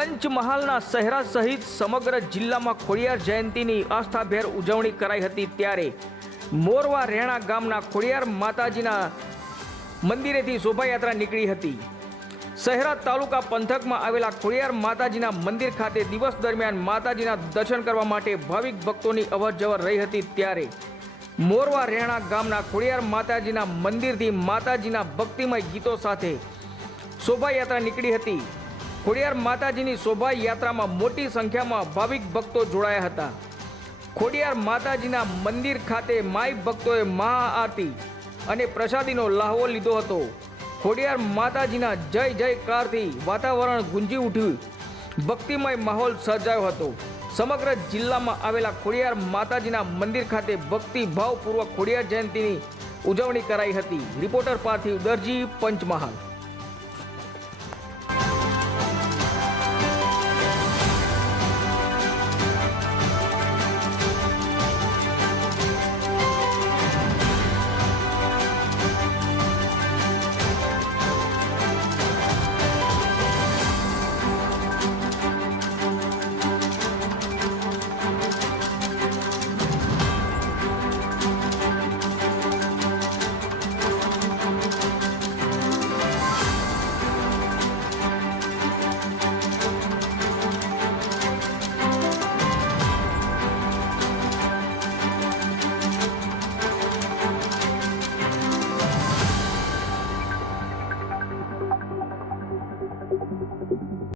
પંચમહાલના શહેરા સહિત સમગ્ર જિલ્લામાં ખોડિયાર જયંતીની આસ્થાભેર ઉજવણી કરાઈ હતી ત્યારે મોરવા રેણા ગામના ખોડિયાર માતાજીના મંદિરેથી શોભાયાત્રા નીકળી હતી। શહેરા તાલુકા પંથકમાં આવેલા ખોડિયાર માતાજીના મંદિર ખાતે દિવસ દરમિયાન માતાજીના દર્શન કરવા માટે ભાવિક ભક્તોની અવરજવર રહી હતી ત્યારે મોરવા રેણા ગામના ખોડિયાર માતાજીના મંદિરથી માતાજીના ભક્તિમય ગીતો સાથે શોભાયાત્રા નીકળી હતી। ખોડિયાર માતાજીની શોભાયાત્રામાં મોટી સંખ્યામાં ભાવિક ભક્તો જોડાયા હતા। ખોડિયાર માતાજીના મંદિર ખાતે માઈ ભક્તોએ મહાઆરતી અને પ્રસાદીનો લાહવો લીધો હતો। ખોડિયાર માતાજીના જય જયકારથી વાતાવરણ ગુંજી ઉઠ્યું, ભક્તિમય માહોલ સર્જાયો હતો। સમગ્ર જિલ્લામાં આવેલા ખોડિયાર માતાજીના મંદિર ખાતે ભક્તિભાવપૂર્વક ખોડિયાર જયંતીની ઉજવણી કરાઈ હતી। રિપોર્ટર પાર્થિવ દરજી, પંચમહાલ।